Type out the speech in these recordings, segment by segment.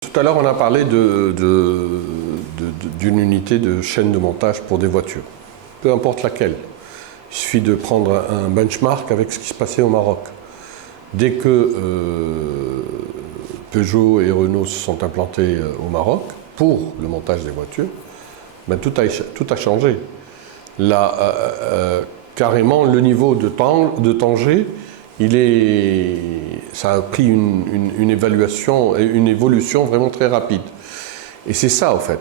Tout à l'heure, on a parlé d'une unité de chaîne de montage pour des voitures, peu importe laquelle. Il suffit de prendre un benchmark avec ce qui se passait au Maroc. Dès que Peugeot et Renault se sont implantés au Maroc pour le montage des voitures, ben tout a changé. Là, carrément, le niveau de Tanger, ça a pris une évolution vraiment très rapide. Et c'est ça, en fait.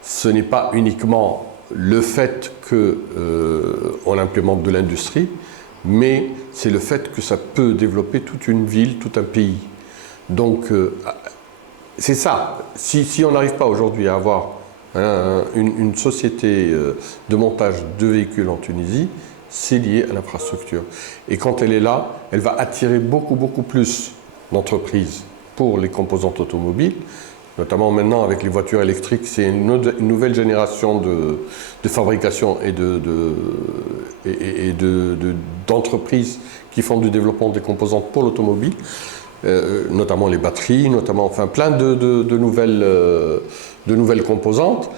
Ce n'est pas uniquement le fait qu'on implémente de l'industrie, mais c'est le fait que ça peut développer toute une ville, tout un pays. Donc, c'est ça. Si on n'arrive pas aujourd'hui à avoir une société de montage de véhicules en Tunisie, c'est lié à l'infrastructure. Et quand elle est là, elle va attirer beaucoup plus d'entreprises pour les composantes automobiles, notamment maintenant avec les voitures électriques. C'est une nouvelle génération de fabrication et d'entreprises qui font du développement des composantes pour l'automobile, notamment les batteries, enfin plein de nouvelles composantes.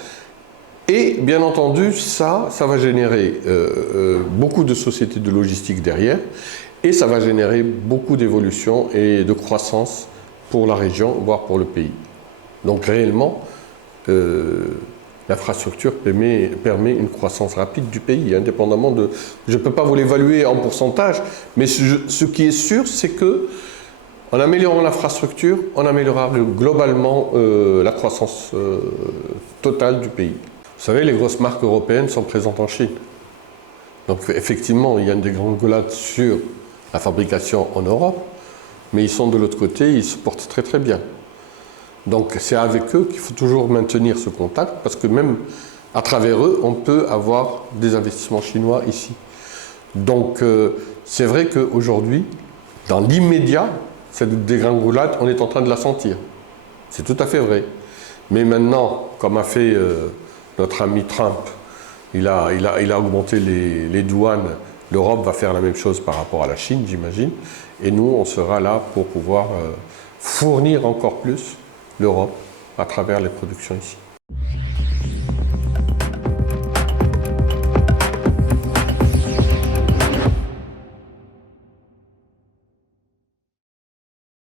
Et bien entendu, ça va générer beaucoup de sociétés de logistique derrière, et ça va générer beaucoup d'évolution et de croissance pour la région, voire pour le pays. Donc réellement, l'infrastructure permet une croissance rapide du pays, indépendamment de... Je ne peux pas vous l'évaluer en pourcentage, mais ce qui est sûr, c'est que en améliorant l'infrastructure, on améliorera globalement la croissance totale du pays. Vous savez, les grosses marques européennes sont présentes en Chine. Donc effectivement, il y a une dégringolade sur la fabrication en Europe, mais ils sont de l'autre côté, ils se portent très bien. Donc c'est avec eux qu'il faut toujours maintenir ce contact, parce que même à travers eux, on peut avoir des investissements chinois ici. Donc c'est vrai qu'aujourd'hui, dans l'immédiat, cette dégringolade, on est en train de la sentir. C'est tout à fait vrai. Mais maintenant, comme a fait notre ami Trump, il a augmenté les douanes. L'Europe va faire la même chose par rapport à la Chine, j'imagine. Et nous, on sera là pour pouvoir fournir encore plus l'Europe à travers les productions ici.